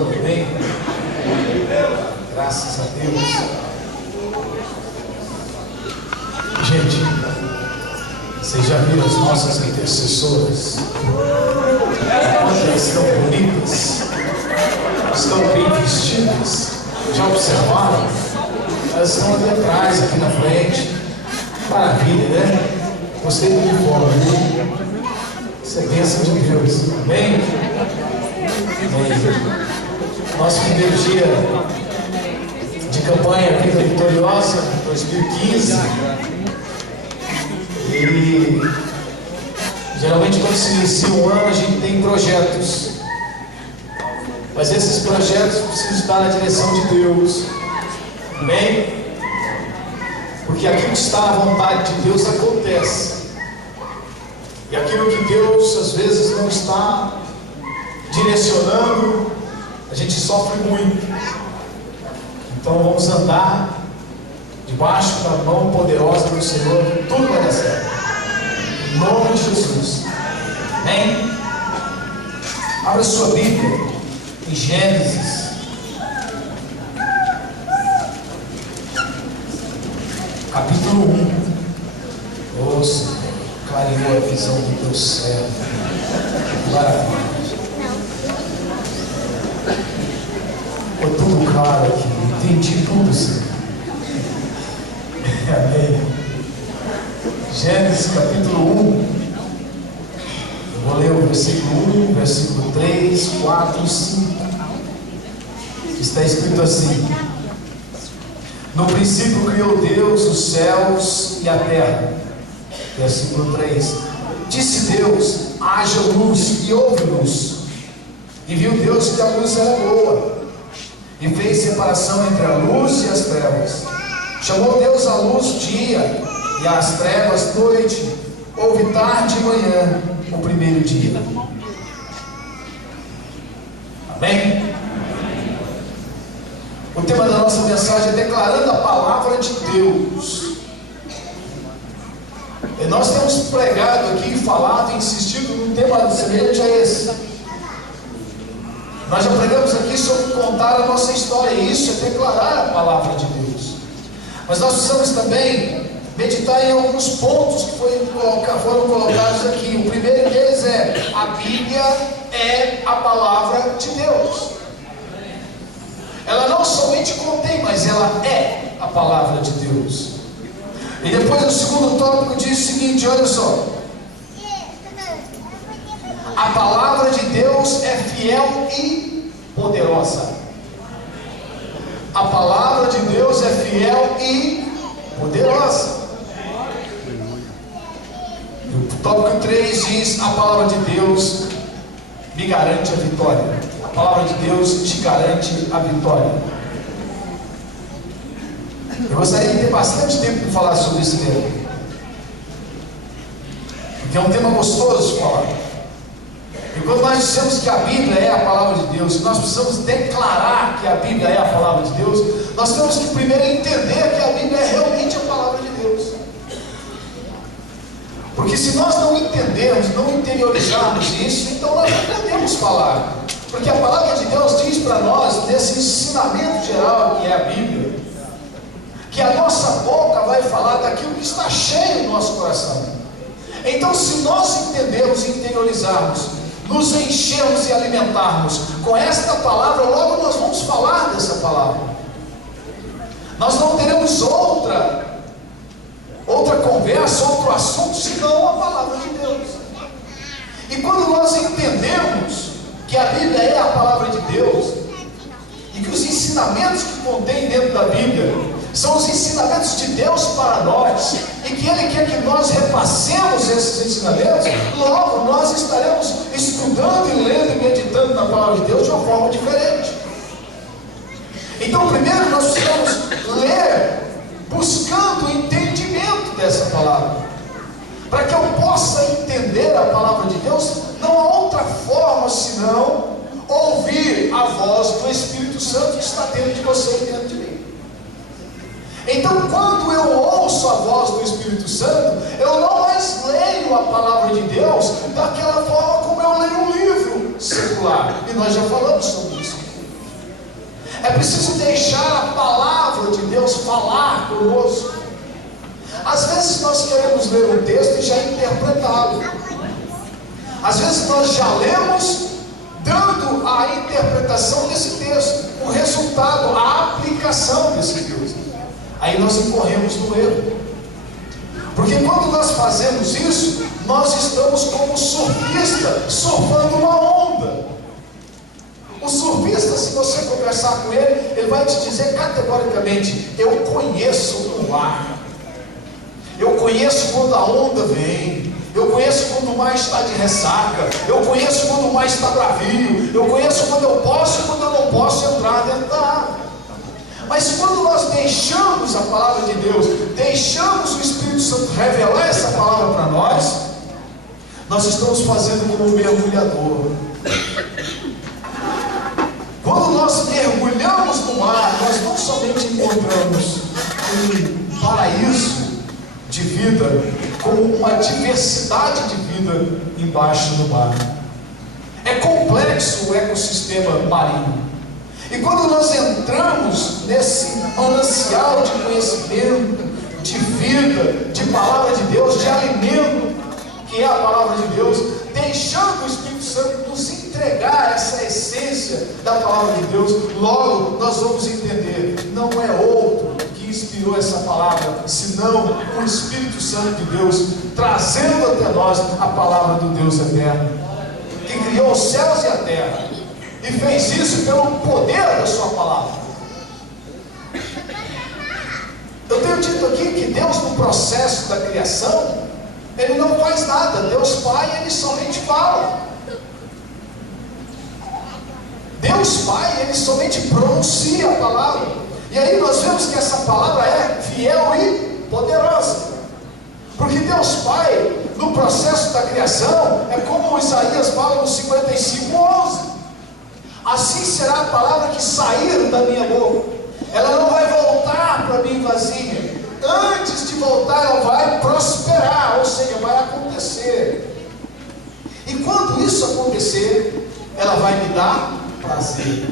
Senhor, amém? Graças a Deus. Gente, vocês já viram as nossas intercessoras? Elas estão bonitas, estão bem vestidas. Já observaram? Elas estão ali atrás, aqui na frente. Maravilha, né? Gostei do uniforme. Isso é bênção de Deus. Amém? Amém. Nosso primeiro dia de campanha Vida Vitoriosa 2015. E geralmente quando se inicia um ano a gente tem projetos. Mas esses projetos precisam estar na direção de Deus. Amém? Porque aquilo que está à vontade de Deus acontece. E aquilo que Deus às vezes não está direcionando, a gente sofre muito. Então vamos andar debaixo da mão poderosa do Senhor, que tudo vai dar certo. Em nome de Jesus. Amém? Abra sua Bíblia em Gênesis. Capítulo 1. Ô Senhor, clareou a visão do teu servo. Maravilha. Foi tudo claro aqui. Entendi tudo, Senhor. Amém. Gênesis capítulo 1. Eu vou ler o versículo 1, versículo 3, 4 e 5. Está escrito assim: no princípio criou Deus os céus e a terra. Versículo 3: disse Deus: haja luz, e houve luz. E viu Deus que a luz era boa, e fez separação entre a luz e as trevas. Chamou Deus a luz dia, e às trevas noite. Houve tarde e manhã, o primeiro dia. Amém? O tema da nossa mensagem é declarando a palavra de Deus. E nós temos pregado aqui, falado e insistido num tema semelhante a esse. Nós já pregamos aqui sobre contar a nossa história, e isso é declarar a palavra de Deus. Mas nós precisamos também meditar em alguns pontos que foram colocados aqui. O primeiro deles é: a Bíblia é a palavra de Deus. Ela não somente contém, mas ela é a palavra de Deus. E depois o segundo tópico diz o seguinte: olha só, a palavra de Deus é fiel e poderosa. A palavra de Deus é fiel e poderosa. O tópico 3 diz: a palavra de Deus me garante a vitória. A palavra de Deus te garante a vitória. Eu gostaria de ter bastante tempo para falar sobre esse tema, porque é um tema gostoso de falar. E quando nós dissemos que a Bíblia é a palavra de Deus, nós precisamos declarar que a Bíblia é a palavra de Deus, nós temos que primeiro entender que a Bíblia é realmente a palavra de Deus. Porque se nós não entendermos, não interiorizarmos isso, então nós não podemos falar. Porque a palavra de Deus diz para nós, nesse ensinamento geral que é a Bíblia, que a nossa boca vai falar daquilo que está cheio no nosso coração. Então, se nós entendermos e interiorizarmos, nos enchermos e alimentarmos com esta palavra, logo nós vamos falar dessa palavra. Nós não teremos outra conversa, outro assunto, senão a palavra de Deus. E quando nós entendemos que a Bíblia é a palavra de Deus, e que os ensinamentos que contém dentro da Bíblia são os ensinamentos de Deus para nós, e que Ele quer que nós repassemos esses ensinamentos, logo nós estaremos estudando e lendo e meditando na palavra de Deus de uma forma diferente. Então, primeiro nós precisamos ler, buscando o entendimento dessa palavra, para que eu possa entender a palavra de Deus. Não há outra forma senão ouvir a voz do Espírito Santo que está dentro de você e dentro de mim. Então, quando eu ouço a voz do Espírito Santo, eu não mais leio a palavra de Deus daquela forma como eu leio um livro secular. E nós já falamos sobre isso. É preciso deixar a palavra de Deus falar conosco. Às vezes nós queremos ler um texto e já interpretá-lo. Às vezes nós já lemos dando a interpretação desse texto, o resultado, a aplicação desse texto. Aí nós incorremos no erro. Porque quando nós fazemos isso, nós estamos como surfista, surfando uma onda. O surfista, se você conversar com ele, ele vai te dizer categoricamente: eu conheço o mar, eu conheço quando a onda vem, eu conheço quando o mar está de ressaca, eu conheço quando o mar está bravio, eu conheço quando eu posso e quando eu não posso entrar dentro da água. Mas quando nós deixamos a palavra de Deus, deixamos o Espírito Santo revelar essa palavra para nós estamos fazendo como um mergulhador. Quando nós mergulhamos no mar, nós não somente encontramos um paraíso de vida, como uma diversidade de vida embaixo do mar. É complexo o ecossistema marinho. E quando nós entramos nesse manancial de conhecimento, de vida, de palavra de Deus, de alimento, que é a palavra de Deus, deixando o Espírito Santo nos entregar essa essência da palavra de Deus, logo nós vamos entender: não é outro que inspirou essa palavra, senão o Espírito Santo de Deus, trazendo até nós a palavra do Deus eterno, que criou os céus e a terra, e fez isso pelo poder da sua palavra. Eu tenho dito aqui que Deus, no processo da criação, Ele não faz nada. Deus Pai, Ele somente fala. Deus Pai, Ele somente pronuncia a palavra. E aí nós vemos que essa palavra é fiel e poderosa. Porque Deus Pai, no processo da criação, é como Isaías fala no 55:11. Assim será a palavra que sair da minha boca. Ela não vai voltar para mim vazia. Antes de voltar, ela vai prosperar, ou seja, vai acontecer. E quando isso acontecer, ela vai me dar prazer.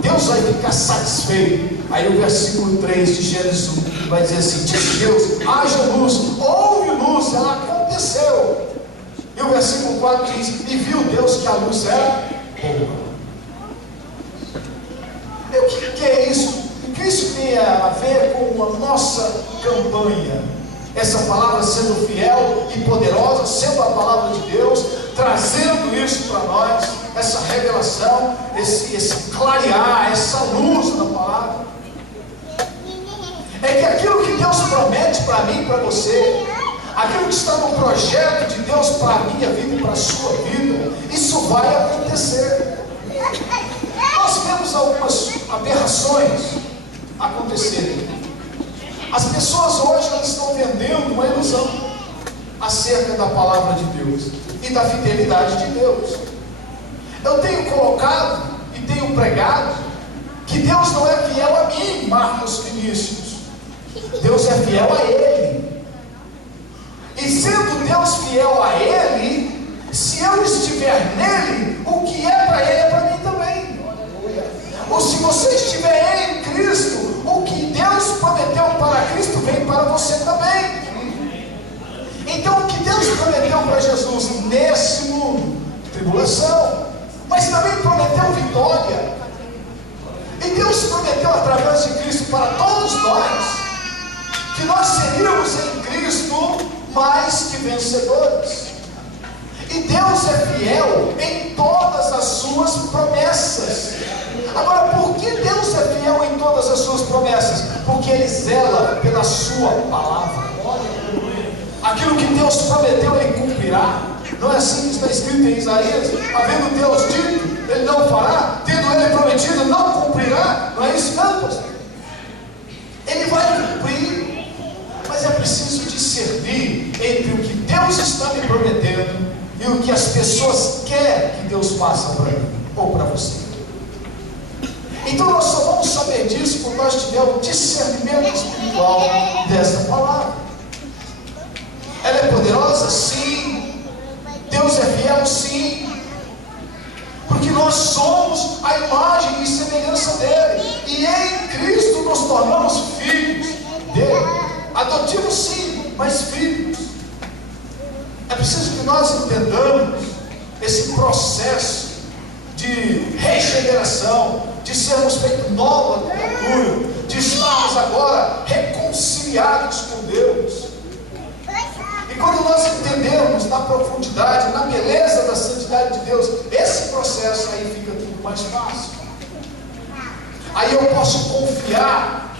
Deus vai ficar satisfeito. Aí o versículo 3 de Gênesis 1 vai dizer assim: disse Deus, haja luz, houve luz, ela aconteceu. E o versículo 4 diz: e viu Deus que a luz era boa. E o que é isso? O que isso tem a ver com a nossa campanha? Essa palavra sendo fiel e poderosa, sendo a palavra de Deus, trazendo isso para nós, essa revelação, esse clarear, essa luz da palavra. É que aquilo que Deus promete para mim e para você, aquilo que está no projeto de Deus para a minha vida e para a sua vida, isso vai acontecer. Nós vemos algumas aberrações acontecerem. As pessoas hoje elas estão vendendo uma ilusão acerca da palavra de Deus e da fidelidade de Deus. Eu tenho colocado e tenho pregado que Deus não é fiel a mim, Marcos Vinícius. Deus é fiel a Ele. E sendo Deus fiel a Ele, se eu estiver nele, o que é para Ele é para mim também. Ou se você estiver em Cristo, o que Deus prometeu para Cristo vem para você também. Então o que Deus prometeu para Jesus nesse mundo? Tribulação. Mas também prometeu vitória. E Deus prometeu através de Cristo para todos nós, que nós seríamos em Cristo mais que vencedores. E Deus é fiel em todas as suas promessas. Agora, por que Deus é fiel em todas as suas promessas? Porque Ele zela pela sua palavra. Aquilo que Deus prometeu, Ele cumprirá. Não é assim que está escrito em Isaías? Havendo Deus dito, Ele não fará. Tendo Ele prometido, não cumprirá. Não é isso não, pastor? Ele vai cumprir. Mas é preciso discernir entre o que Deus está me prometendo e o que as pessoas querem que Deus faça para mim ou para você. Então nós só vamos saber disso quando nós tivermos discernimento espiritual dessa palavra. Ela é poderosa? Sim. Deus é fiel? Sim. Porque nós somos a imagem e semelhança dele. tornamos filhos dele. Adotivos sim, mas filhos. É preciso que nós entendamos esse processo de regeneração, de sermos feitos nova criatura, de estarmos agora reconciliados com Deus. E quando nós entendemos na profundidade, na beleza da santidade de Deus, esse processo aí fica tudo mais fácil. Aí eu posso confiar,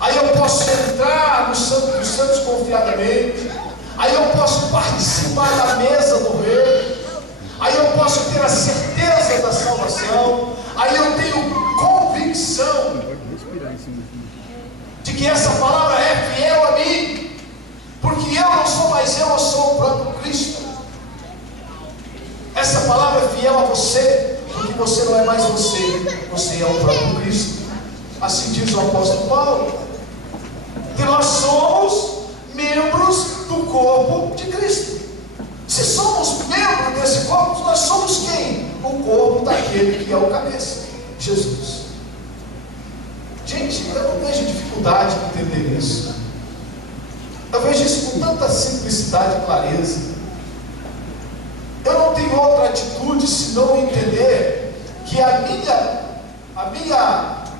aí eu posso entrar no Santo dos Santos confiadamente, aí eu posso participar da mesa do Rei, aí eu posso ter a certeza da salvação, aí eu tenho convicção de que essa palavra é fiel a mim, porque eu não sou mais eu sou o próprio Cristo. Essa palavra é fiel a você, porque você não é mais você é o próprio Cristo. Assim diz o apóstolo Paulo, que nós somos membros do corpo de Cristo. Se somos membros desse corpo, nós somos quem? O corpo daquele que é o cabeça, Jesus. Gente, eu não vejo dificuldade em entender isso. Eu vejo isso com tanta simplicidade e clareza. Eu não tenho outra atitude senão entender que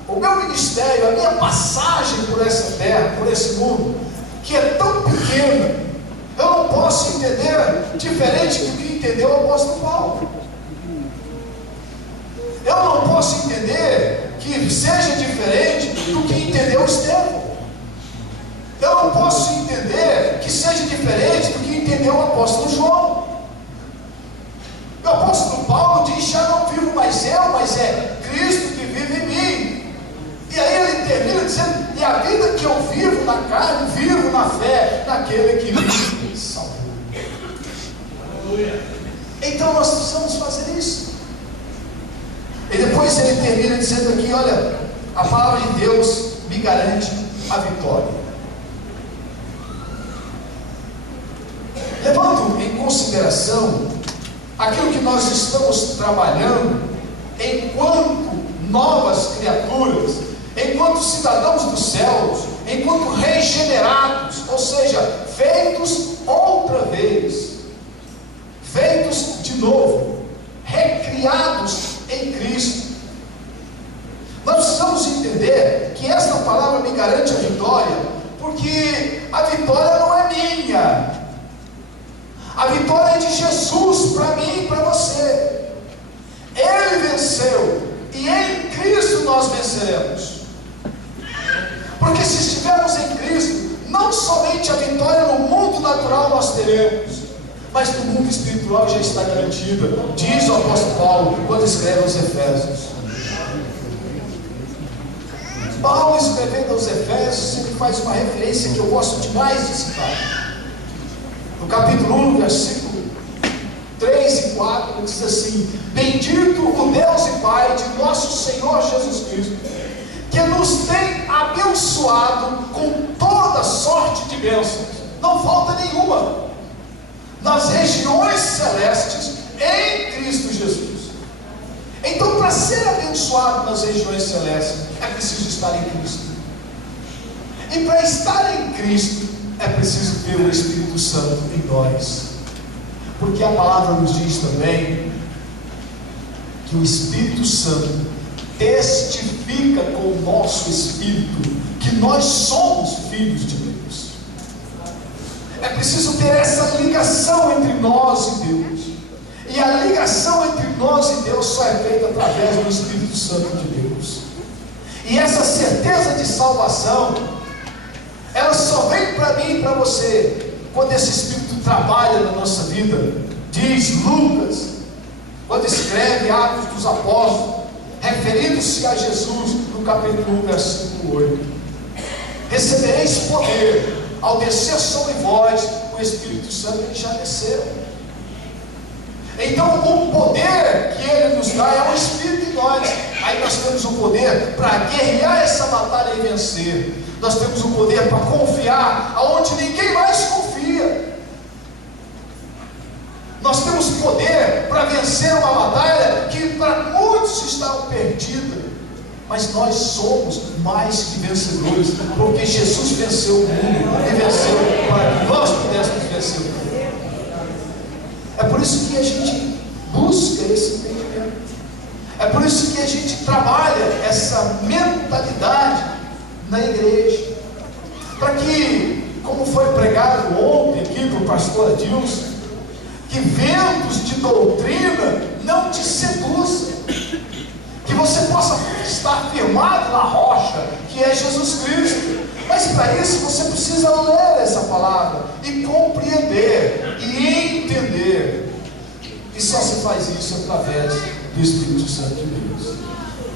o meu ministério, a minha passagem por essa terra, por esse mundo, que é tão pequena, eu não posso entender diferente do que entendeu o apóstolo Paulo. Eu não posso entender que seja diferente do que entendeu Estevão. Eu não posso entender que seja diferente do que entendeu o apóstolo João. O apóstolo Paulo diz: já não vivo mais eu, mas é Cristo que vive em mim. E aí ele termina dizendo: e a vida que eu vivo na carne, vivo na fé naquele que me salvou. Então nós precisamos fazer isso. E depois ele termina dizendo aqui: olha, a palavra de Deus me garante a vitória. Levando em consideração aquilo que nós estamos trabalhando enquanto novas criaturas, enquanto cidadãos dos céus, enquanto regenerados, ou seja, feitos outra vez, feitos de novo, recriados em Cristo. Nós precisamos entender que esta palavra me garante a vitória, porque a vitória não é minha. A vitória é de Jesus para mim e para você. Ele venceu, e em Cristo nós venceremos. Porque se estivermos em Cristo, não somente a vitória no mundo natural nós teremos, mas no mundo espiritual já está garantida. Diz o apóstolo Paulo quando escreve aos Efésios. Paulo, escrevendo aos Efésios, ele faz uma referência que eu gosto demais de citar. No capítulo 1, versículo 3 e 4, ele diz assim: bendito o Deus e Pai de nosso Senhor Jesus Cristo, que nos tem abençoado com toda sorte de bênçãos, não falta nenhuma, nas regiões celestes em Cristo Jesus. Então, para ser abençoado nas regiões celestes, é preciso estar em Cristo. E para estar em Cristo, é preciso ter o Espírito Santo em nós. Porque a palavra nos diz também que o Espírito Santo testifica com o nosso espírito que nós somos filhos de Deus. É preciso ter essa ligação entre nós e Deus. E a ligação entre nós e Deus só é feita através do Espírito Santo de Deus. E essa certeza de salvação, ela só vem para mim e para você quando esse Espírito trabalha na nossa vida. Diz Lucas, quando escreve Atos dos Apóstolos, referindo-se a Jesus, no capítulo 1, versículo 8: recebereis poder ao descer sobre vós o Espírito Santo. Ele já desceu. Então o poder que ele nos dá é o Espírito em nós. Aí nós temos o poder para guerrear essa batalha e vencer. Nós temos o poder para confiar aonde ninguém mais confia. Nós temos poder para vencer uma batalha que para muitos está perdida. Mas nós somos mais que vencedores, porque Jesus venceu o mundo e venceu para que nós pudéssemos vencer o mundo. É por isso que a gente busca esse entendimento. É por isso que a gente trabalha essa mentalidade na igreja. Para que, como foi pregado ontem aqui para o pastor Adilson, que ventos de doutrina não te seduzam. Que você possa estar firmado na rocha, que é Jesus Cristo. Mas para isso você precisa ler essa palavra e compreender e entender. E só se faz isso através do Espírito Santo de Deus.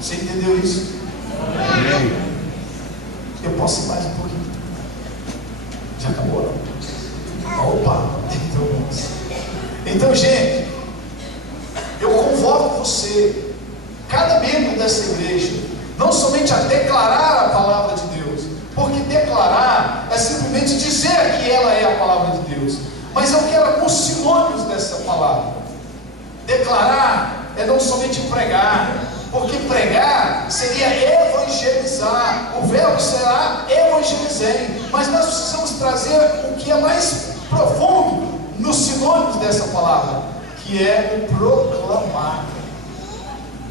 Você entendeu isso? Amém. Eu posso ir mais um pouquinho? Já acabou? Opa! Então, gente, eu convoco você, cada membro dessa igreja, não somente a declarar a palavra de Deus, porque declarar é simplesmente dizer que ela é a palavra de Deus, mas eu quero alguns sinônimos dessa palavra. Declarar é não somente pregar, porque pregar seria evangelizar, o verbo será evangelizei, mas nós precisamos trazer o que é mais profundo nos sinônimos dessa palavra, que é o proclamar.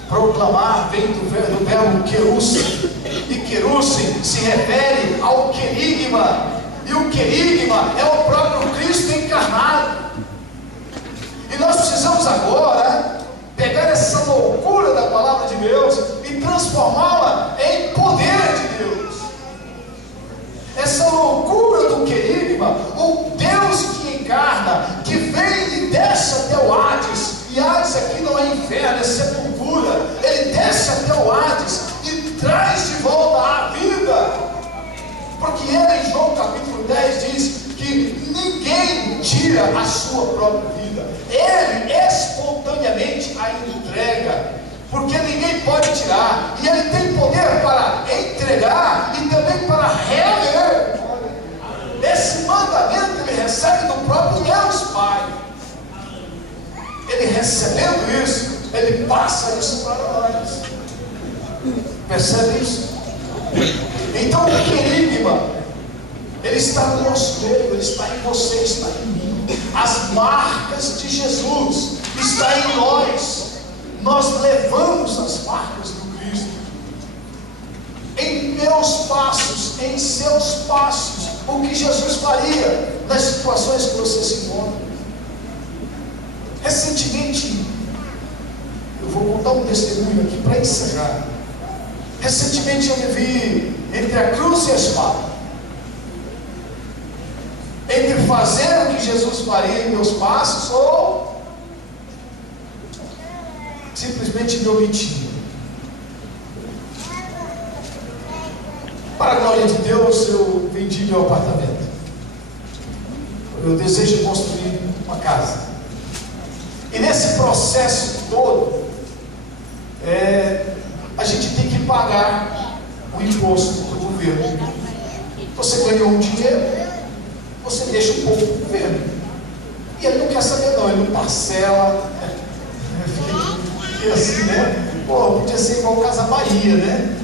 Proclamar vem do verbo querusem, e querusem se refere ao querigma, e o querigma é o próprio Cristo encarnado. E nós precisamos agora pegar essa loucura da palavra de Deus e transformá-la em poder de Deus. Essa loucura do querigma, o Deus que encarna, que vem e desce até o Hades, e Hades aqui não é inferno, é sepultura. Ele desce até o Hades e traz de volta à vida, porque ele em João capítulo 10 diz que ninguém tira a sua própria vida, ele espontaneamente a entrega, porque ninguém pode tirar, e ele tem poder para entregar e também para reaver. Esse mandamento ele recebe do próprio Deus Pai. Ele recebendo isso, ele passa isso para nós. Percebe isso? Então o querigma, ele está no nosso meio, ele está em você, está em mim. As marcas de Jesus estão em nós. Nós levamos as marcas do Cristo. Em meus passos, em seus passos, o que Jesus faria nas situações que você se encontra. Recentemente, eu vou contar um testemunho aqui para encerrar. Recentemente eu me vi entre a cruz e a espada, entre fazer o que Jesus faria em meus passos ou simplesmente me omitir. Para a glória de Deus, eu vendi meu apartamento. Eu desejo construir uma casa. E nesse processo todo, a gente tem que pagar o imposto do governo. Você ganhou um dinheiro, você deixa um pouco do governo. E ele não quer saber não, ele não parcela. E assim, né? Pô, podia ser igual o Casa Bahia, né?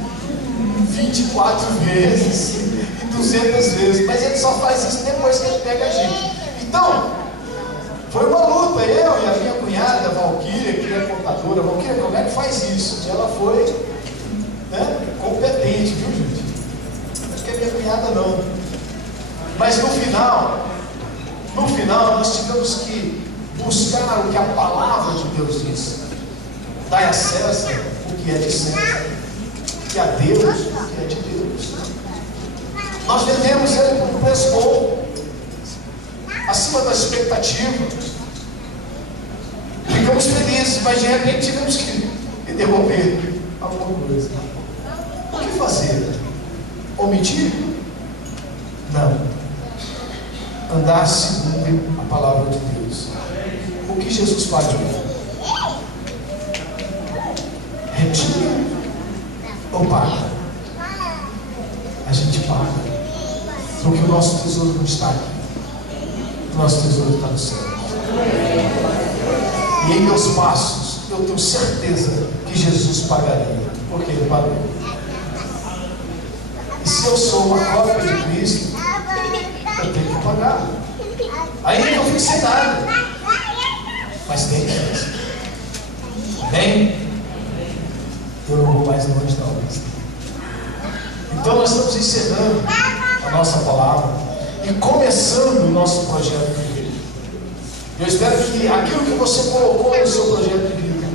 24 vezes e 200 vezes. Mas ele só faz isso depois que ele pega a gente. Então, foi uma luta, eu e a minha cunhada, Valquíria, que é contadora. Valquíria, como é que faz isso? E ela foi, né, competente, viu, gente? Acho que é minha cunhada não. Mas no final nós tivemos que buscar o que a palavra de Deus diz. Dai a César o que é de César, e a Deus o que é de Deus. Nós vendemos ele por um preço bom, acima da expectativa. Ficamos felizes, mas de repente tivemos que devolver alguma coisa. O que fazer? Omitir? Não. Andar segundo a palavra de Deus. O que Jesus pediu? Retira ou paga? A gente paga, porque o nosso tesouro não está aqui. O nosso tesouro está no céu. E em meus passos, eu tenho certeza que Jesus pagaria, porque Ele pagou. eu sou uma cópia de Cristo, eu tenho que pagar. Ainda que eu fique sem nada, mas tem diferença. Amém? Eu não vou mais longe da lista. Então nós estamos encerrando a nossa palavra e começando o nosso projeto de vida. Eu espero que aquilo que você colocou no seu projeto de vida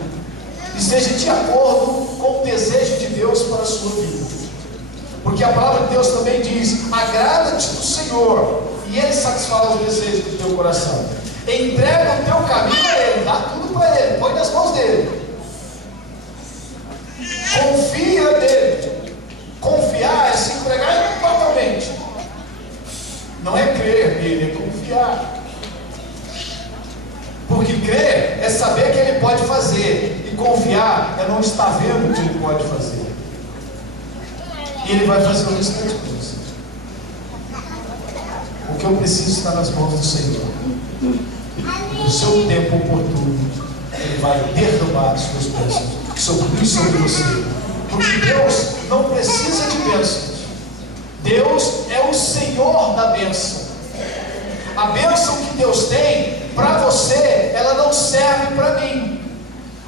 esteja de acordo com o desejo de Deus para a sua vida. Porque a palavra de Deus também diz: agrada-te do Senhor e Ele satisfará os desejos do teu coração. Entrega o teu caminho a Ele, dá tudo para Ele, põe nas mãos dele. Confia nele. Confiar é se entregar totalmente. Não é crer nele, é confiar. Porque crer é saber que Ele pode fazer, e confiar é não estar vendo o que Ele pode fazer. E Ele vai fazer o restante com você. O que eu preciso está nas mãos do Senhor. No seu tempo oportuno, Ele vai derramar as suas bênçãos sobre mim e sobre você. Porque Deus não precisa de bênçãos. Deus é o Senhor da bênção. A bênção que Deus tem para você, ela não serve para mim.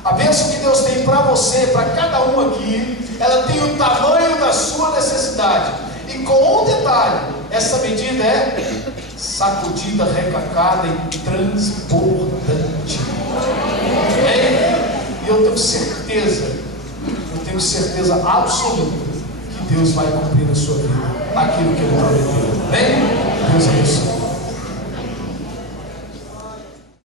A bênção que Deus tem para você, para cada um aqui, ela tem o tamanho da sua necessidade. E com um detalhe: essa medida é sacudida, recacada e transbordante. E eu tenho certeza absoluta que Deus vai cumprir na sua vida aquilo que Ele prometeu. Amém?